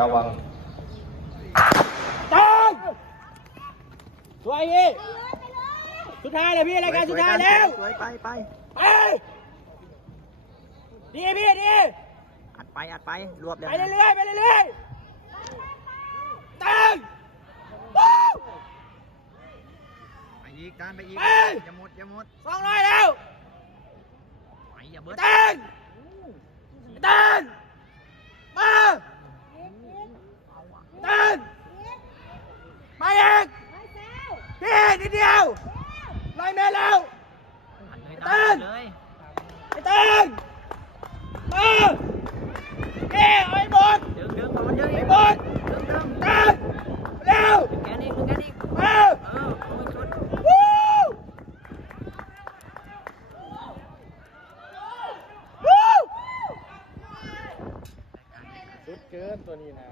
ระวังต้องสวยพี่สุดท้ายเลยพี่รายการสุดท้ายแล้วสวยไปไปไปดีพี่ดีอัดไปอัดไปรวบเลยไปเรื่อยๆไปเรื่อยๆตั้งวู้ไปอีกการไปอีกไปอย่าหมดอย่าหมดสองร้อยแล้วไปอย่าเบิดตั้งตั้งมาตั้งมา อีกพี่นิดเดียวร้อยเมตรแล้วอัดเต้นเลยไอ้ตั้งมาพี่เอาไอ้บอลดึงดึงก่อนดึงไอ้บอลดึงดึงตั้งเร็วแกนอีกดึงแกนอีกมาเออโอ้ยชนวู้วู้สุดเกินตัวนี้นะ